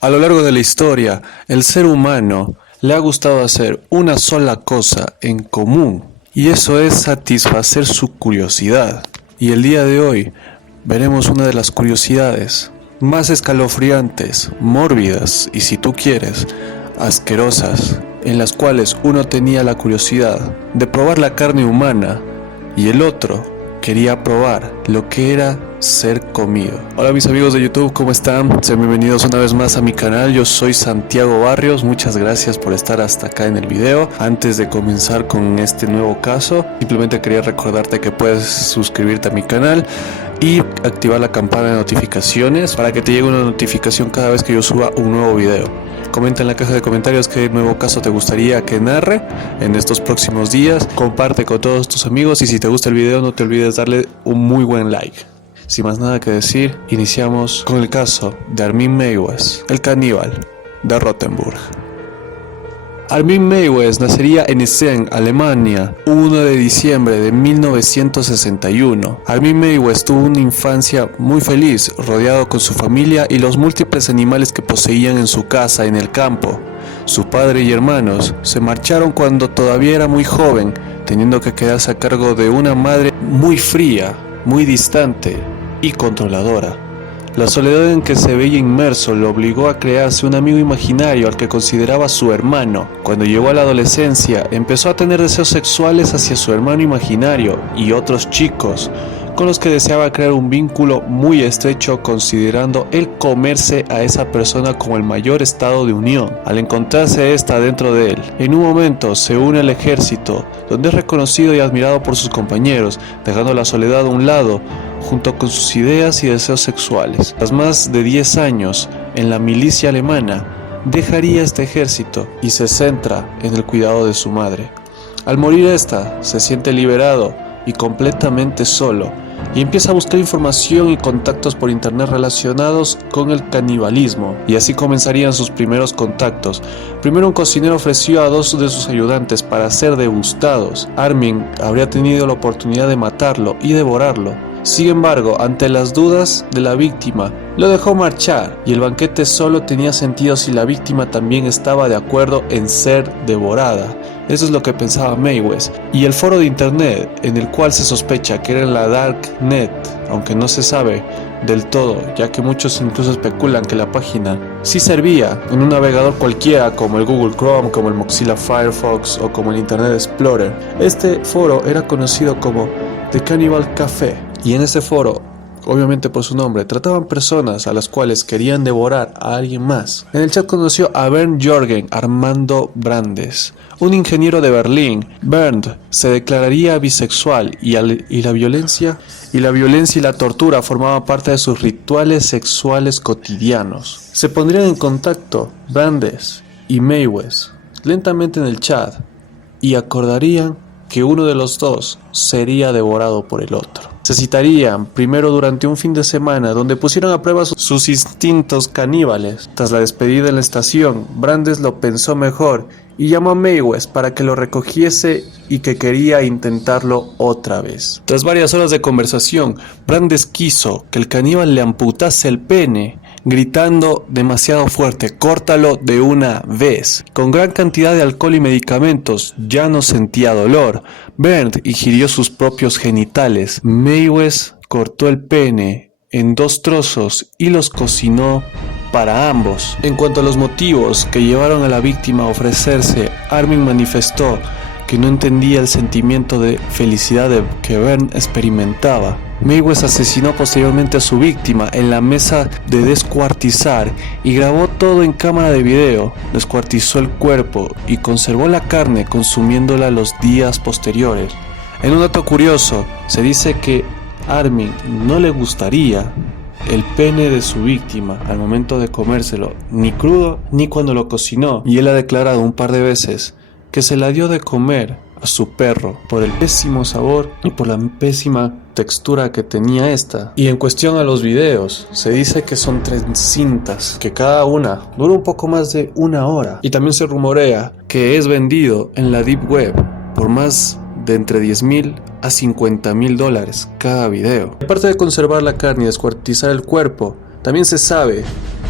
A lo largo de la historia, el ser humano le ha gustado hacer una sola cosa en común, y eso es satisfacer su curiosidad. Y el día de hoy veremos una de las curiosidades más escalofriantes, mórbidas y, si tú quieres, asquerosas, en las cuales uno tenía la curiosidad de probar la carne humana y el otro quería probar lo que era ser comido. Hola mis amigos de YouTube, ¿cómo están? Sean bienvenidos una vez más a mi canal. Yo soy Santiago Barrios, muchas gracias por estar hasta acá en el video. Antes de comenzar con este nuevo caso, simplemente quería recordarte que puedes suscribirte a mi canal y activar la campana de notificaciones para que te llegue una notificación cada vez que yo suba un nuevo video. Comenta en la caja de comentarios qué nuevo caso te gustaría que narre en estos próximos días. Comparte con todos tus amigos y si te gusta el video no te olvides darle un muy buen like. Sin más nada que decir, iniciamos con el caso de Armin Meiwes, el caníbal de Rothenburg. Armin Meiwes nacería en Essen, Alemania, 1 de diciembre de 1961. Armin Meiwes tuvo una infancia muy feliz, rodeado con su familia y los múltiples animales que poseían en su casa en el campo. Su padre y hermanos se marcharon cuando todavía era muy joven, teniendo que quedarse a cargo de una madre muy fría, muy distante y controladora. La soledad en que se veía inmerso lo obligó a crearse un amigo imaginario al que consideraba su hermano. Cuando llegó a la adolescencia, empezó a tener deseos sexuales hacia su hermano imaginario y otros chicos, con los que deseaba crear un vínculo muy estrecho, considerando el comerse a esa persona como el mayor estado de unión. Al encontrarse esta dentro de él, en un momento se une al ejército, donde es reconocido y admirado por sus compañeros, dejando la soledad a un lado, junto con sus ideas y deseos sexuales. Tras más de 10 años en la milicia alemana, dejaría este ejército y se centra en el cuidado de su madre. Al morir esta, se siente liberado y completamente solo, y empieza a buscar información y contactos por internet relacionados con el canibalismo, y así comenzarían sus primeros contactos. Primero un cocinero ofreció a 2 de sus ayudantes para ser degustados. Armin habría tenido la oportunidad de matarlo y devorarlo. Sin embargo, ante las dudas de la víctima, lo dejó marchar, y el banquete solo tenía sentido si la víctima también estaba de acuerdo en ser devorada. Eso es lo que pensaba Meiwes, y el foro de internet en el cual se sospecha que era la Darknet, aunque no se sabe del todo, ya que muchos incluso especulan que la página sí servía en un navegador cualquiera como el Google Chrome, como el Mozilla Firefox o como el Internet Explorer. Este foro era conocido como The Cannibal Café, y en ese foro, obviamente por su nombre, trataban personas a las cuales querían devorar a alguien más. En el chat conoció a Bernd Jürgen Armando Brandes, un ingeniero de Berlín. Bernd se declararía bisexual y la violencia y la tortura formaban parte de sus rituales sexuales cotidianos. Se pondrían en contacto Brandes y Meiwes lentamente en el chat y acordarían que uno de los dos sería devorado por el otro. Se citarían primero durante un fin de semana donde pusieron a prueba sus instintos caníbales. Tras la despedida en la estación, Brandes lo pensó mejor y llamó a Meiwes para que lo recogiese y que quería intentarlo otra vez. Tras varias horas de conversación, Brandes quiso que el caníbal le amputase el pene, gritando demasiado fuerte: "¡Córtalo de una vez!". Con gran cantidad de alcohol y medicamentos, ya no sentía dolor. Bernd ingirió sus propios genitales. Meiwes cortó el pene en 2 trozos y los cocinó para ambos. En cuanto a los motivos que llevaron a la víctima a ofrecerse, Armin manifestó que no entendía el sentimiento de felicidad que Bernd experimentaba. Meiwes asesinó posteriormente a su víctima en la mesa de descuartizar y grabó todo en cámara de video. Descuartizó el cuerpo y conservó la carne consumiéndola los días posteriores. En un dato curioso, se dice que Armin no le gustaría el pene de su víctima al momento de comérselo, ni crudo ni cuando lo cocinó, y él ha declarado un par de veces que se la dio de comer a su perro por el pésimo sabor y por la pésima textura que tenía esta. Y en cuestión a los videos, se dice que son 3 cintas, que cada una dura un poco más de 1 hora, y también se rumorea que es vendido en la Deep Web por más de entre $10,000 a $50,000 cada video. Aparte de conservar la carne y descuartizar el cuerpo, también se sabe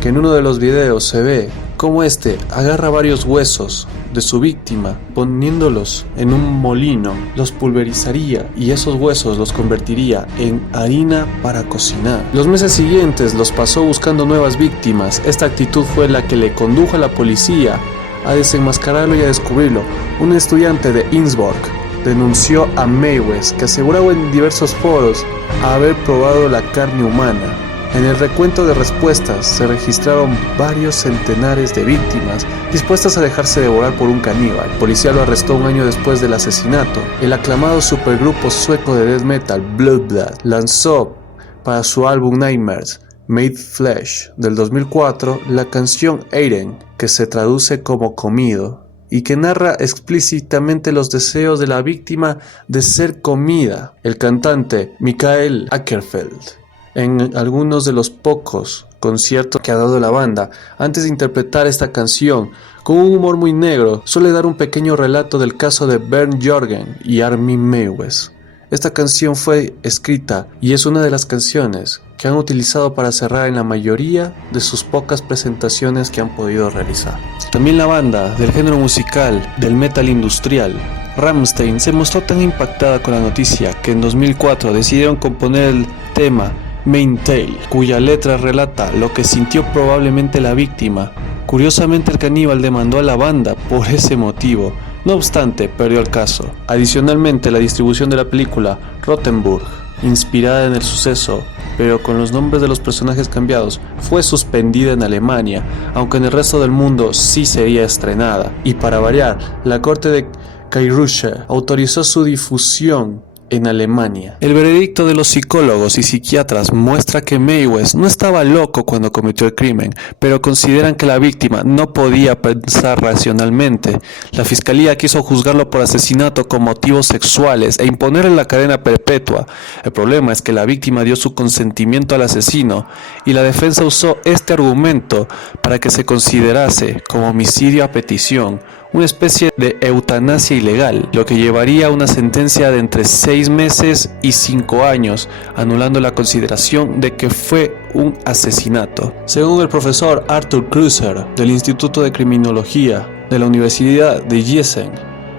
que en uno de los videos se ve cómo este agarra varios huesos de su víctima, poniéndolos en un molino, los pulverizaría y esos huesos los convertiría en harina para cocinar. Los meses siguientes los pasó buscando nuevas víctimas. Esta actitud fue la que le condujo a la policía a desenmascararlo y a descubrirlo. Un estudiante de Innsbruck denunció a Meiwes, que aseguraba en diversos foros haber probado la carne humana. En el recuento de respuestas se registraron varios centenares de víctimas dispuestas a dejarse devorar por un caníbal. El policía lo arrestó un año después del asesinato. El aclamado supergrupo sueco de death metal Bloodbath lanzó para su álbum Nightmares Made Flesh del 2004 la canción Eaten, que se traduce como comido, y que narra explícitamente los deseos de la víctima de ser comida. El cantante Mikael Åkerfeldt, en algunos de los pocos conciertos que ha dado la banda, antes de interpretar esta canción, con un humor muy negro, suele dar un pequeño relato del caso de Bernd Jorgen y Armin Meiwes. Esta canción fue escrita y es una de las canciones que han utilizado para cerrar en la mayoría de sus pocas presentaciones que han podido realizar. También la banda del género musical del metal industrial, Rammstein, se mostró tan impactada con la noticia que en 2004 decidieron componer el tema Mein Teil, cuya letra relata lo que sintió probablemente la víctima. Curiosamente, el caníbal demandó a la banda por ese motivo. No obstante, perdió el caso. Adicionalmente, la distribución de la película Rothenburg, inspirada en el suceso, pero con los nombres de los personajes cambiados, fue suspendida en Alemania, aunque en el resto del mundo sí sería estrenada. Y para variar, la corte de Karlsruhe autorizó su difusión en Alemania. El veredicto de los psicólogos y psiquiatras muestra que Meiwes no estaba loco cuando cometió el crimen, pero consideran que la víctima no podía pensar racionalmente. La fiscalía quiso juzgarlo por asesinato con motivos sexuales e imponerle la cadena perpetua. El problema es que la víctima dio su consentimiento al asesino y la defensa usó este argumento para que se considerase como homicidio a petición, una especie de eutanasia ilegal, lo que llevaría a una sentencia de entre 6 meses y 5 años, anulando la consideración de que fue un asesinato. Según el profesor Arthur Kreuzer del Instituto de Criminología de la Universidad de Gießen,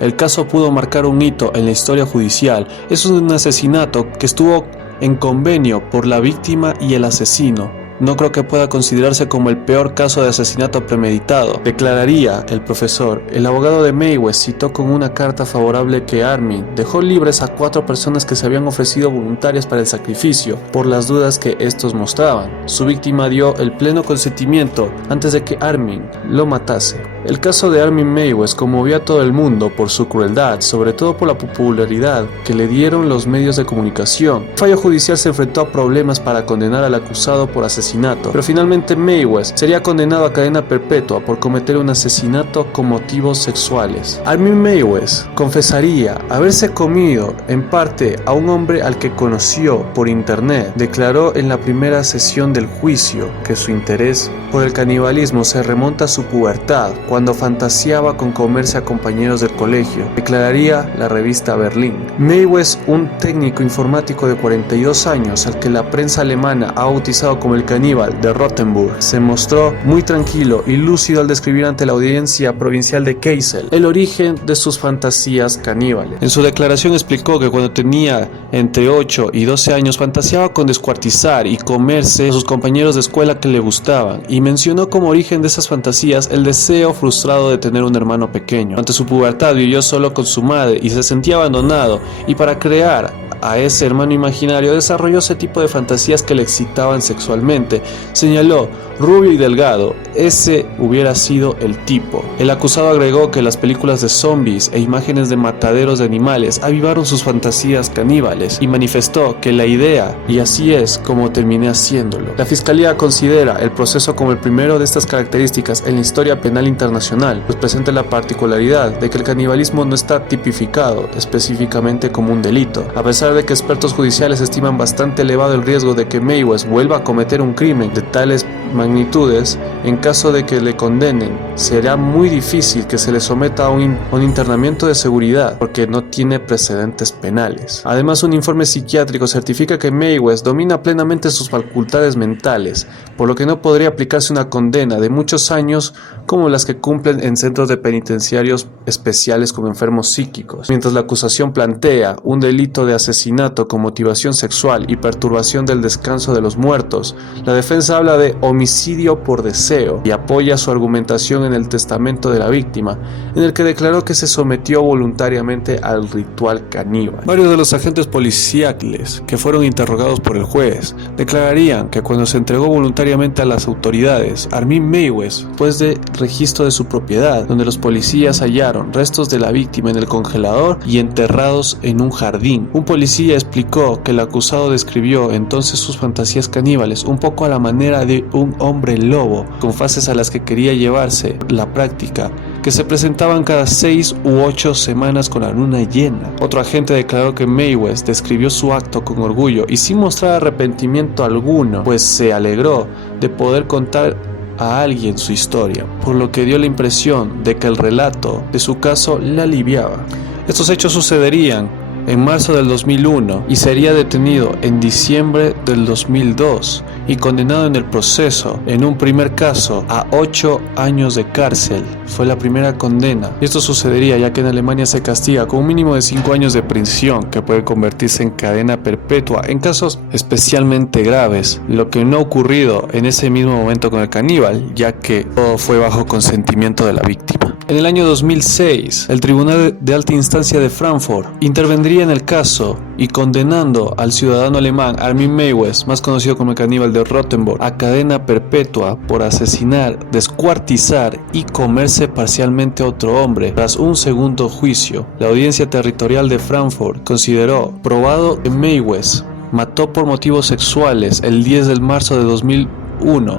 el caso pudo marcar un hito en la historia judicial. Es un asesinato que estuvo en convenio por la víctima y el asesino. No creo que pueda considerarse como el peor caso de asesinato premeditado, declararía el profesor. El abogado de Meiwes citó con una carta favorable que Armin dejó libres a 4 personas que se habían ofrecido voluntarias para el sacrificio, por las dudas que estos mostraban. Su víctima dio el pleno consentimiento antes de que Armin lo matase. El caso de Armin Meiwes conmovió a todo el mundo por su crueldad, sobre todo por la popularidad que le dieron los medios de comunicación. El fallo judicial se enfrentó a problemas para condenar al acusado por asesinato, pero finalmente Meiwes sería condenado a cadena perpetua por cometer un asesinato con motivos sexuales. Armin Meiwes confesaría haberse comido en parte a un hombre al que conoció por internet. Declaró en la primera sesión del juicio que su interés por el canibalismo se remonta a su pubertad, cuando fantaseaba con comerse a compañeros del colegio, declararía la revista Berlín. Meiwes, un técnico informático de 42 años al que la prensa alemana ha bautizado como el caníbal de Rothenburg, se mostró muy tranquilo y lúcido al describir ante la audiencia provincial de Kassel el origen de sus fantasías caníbales. En su declaración explicó que cuando tenía entre 8 y 12 años fantaseaba con descuartizar y comerse a sus compañeros de escuela que le gustaban, y mencionó como origen de esas fantasías el deseo frustrado de tener un hermano pequeño. Ante su pubertad vivió solo con su madre y se sentía abandonado, y para crear a ese hermano imaginario desarrolló ese tipo de fantasías que le excitaban sexualmente. Señaló: rubio y delgado, ese hubiera sido el tipo. El acusado agregó que las películas de zombies e imágenes de mataderos de animales avivaron sus fantasías caníbales, y manifestó que la idea, y así es como terminé haciéndolo. La fiscalía considera el proceso como el primero de estas características en la historia penal internacional, pues presenta la particularidad de que el canibalismo no está tipificado específicamente como un delito. A pesar de que expertos judiciales estiman bastante elevado el riesgo de que Meiwes vuelva a cometer un crimen de tales magnitudes, en caso de que le condenen, será muy difícil que se le someta a un internamiento de seguridad porque no tiene precedentes penales. Además, un informe psiquiátrico certifica que Mayweather domina plenamente sus facultades mentales, por lo que no podría aplicarse una condena de muchos años como las que cumplen en centros de penitenciarios especiales con enfermos psíquicos. Mientras la acusación plantea un delito de asesinato con motivación sexual y perturbación del descanso de los muertos, la defensa habla de homicidio por deseo y apoya su argumentación en el testamento de la víctima, en el que declaró que se sometió voluntariamente al ritual caníbal. Varios de los agentes policiales que fueron interrogados por el juez declararían que cuando se entregó voluntariamente a las autoridades, Armin Meiwes fue de registro de su propiedad, donde los policías hallaron restos de la víctima en el congelador y enterrados en un jardín. Un policía explicó que el acusado describió entonces sus fantasías caníbales un poco a la manera de un hombre lobo, con fases a las que quería llevarse la práctica, que se presentaban cada 6 u 8 semanas con la luna llena. Otro agente declaró que Mayweather describió su acto con orgullo y sin mostrar arrepentimiento alguno, pues se alegró de poder contar a alguien su historia, por lo que dio la impresión de que el relato de su caso le aliviaba. Estos hechos sucederían en marzo del 2001 y sería detenido en diciembre del 2002 y condenado en el proceso, en un primer caso, a 8 años de cárcel. Fue la primera condena. Y esto sucedería ya que en Alemania se castiga con un mínimo de 5 años de prisión, que puede convertirse en cadena perpetua en casos especialmente graves, lo que no ha ocurrido en ese mismo momento con el caníbal, ya que todo fue bajo consentimiento de la víctima. En el año 2006, el Tribunal de Alta Instancia de Frankfurt intervendría en el caso y condenando al ciudadano alemán Armin Meiwes, más conocido como el caníbal de Rotenburg, a cadena perpetua por asesinar, descuartizar y comerse parcialmente a otro hombre. Tras un segundo juicio, la Audiencia Territorial de Frankfurt consideró probado que Meiwes mató por motivos sexuales el 10 de marzo de 2001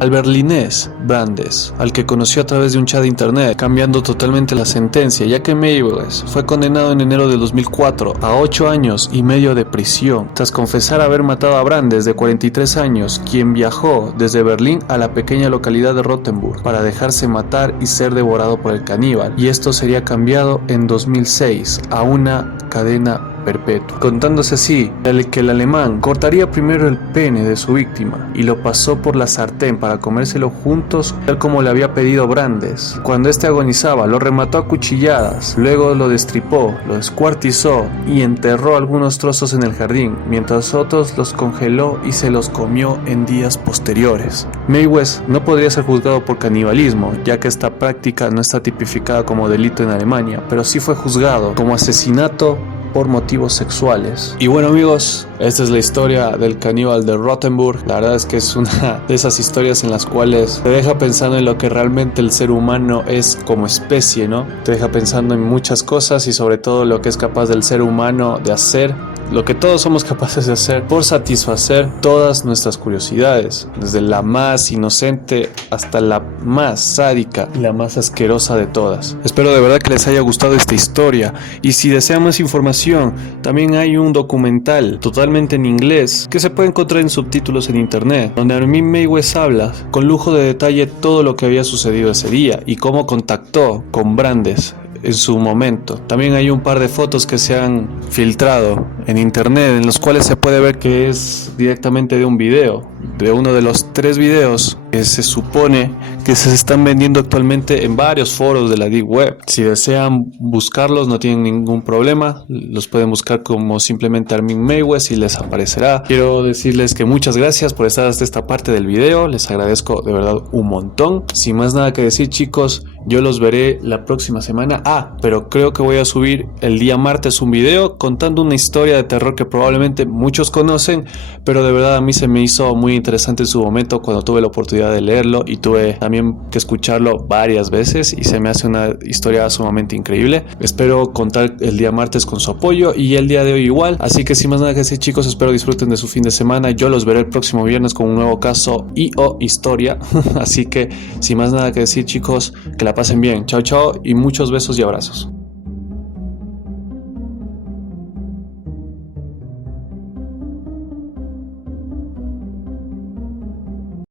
al berlinés Brandes, al que conoció a través de un chat de internet, cambiando totalmente la sentencia, ya que Mayweather fue condenado en enero de 2004 a 8 años y medio de prisión, tras confesar haber matado a Brandes, de 43 años, quien viajó desde Berlín a la pequeña localidad de Rotenburg para dejarse matar y ser devorado por el caníbal, y esto sería cambiado en 2006 a una cadena perpetua, contándose así que el alemán cortaría primero el pene de su víctima y lo pasó por la sartén para comérselo juntos, tal como le había pedido Brandes. Cuando este agonizaba, lo remató a cuchilladas, luego lo destripó, lo descuartizó y enterró algunos trozos en el jardín, mientras otros los congeló y se los comió en días posteriores. Mayweather no podría ser juzgado por canibalismo, ya que esta práctica no está tipificada como delito en Alemania, pero sí fue juzgado como asesinato por motivos sexuales. Y bueno, amigos, esta es la historia del caníbal de Rotenburg. La verdad es que es una de esas historias en las cuales te deja pensando en lo que realmente el ser humano es como especie, ¿no? Te deja pensando en muchas cosas y sobre todo lo que es capaz del ser humano de hacer, lo que todos somos capaces de hacer por satisfacer todas nuestras curiosidades, desde la más inocente hasta la más sádica y la más asquerosa de todas. Espero de verdad que les haya gustado esta historia, y si desean más información, también hay un documental totalmente en inglés que se puede encontrar en subtítulos en internet, donde Armin Meiwes habla con lujo de detalle todo lo que había sucedido ese día y cómo contactó con Brandes en su momento. También hay un par de fotos que se han filtrado en internet, en los cuales se puede ver que es directamente de un video, de uno de los 3 videos que se supone que se están vendiendo actualmente en varios foros de la Deep Web. Si desean buscarlos, no tienen ningún problema, los pueden buscar como simplemente Armin Meiwes y les aparecerá. Quiero decirles que muchas gracias por estar hasta esta parte del video, les agradezco de verdad un montón. Sin más nada que decir, chicos, yo los veré la próxima semana. Pero creo que voy a subir el día martes un video contando una historia de terror que probablemente muchos conocen, pero de verdad a mí se me hizo muy interesante en su momento cuando tuve la oportunidad de leerlo, y tuve también que escucharlo varias veces, y se me hace una historia sumamente increíble. Espero contar el día martes con su apoyo y el día de hoy igual, así que sin más nada que decir, chicos, espero disfruten de su fin de semana. Yo los veré el próximo viernes con un nuevo caso y o historia así que sin más nada que decir, chicos, que la pasen bien. Chao, chao y muchos besos y abrazos.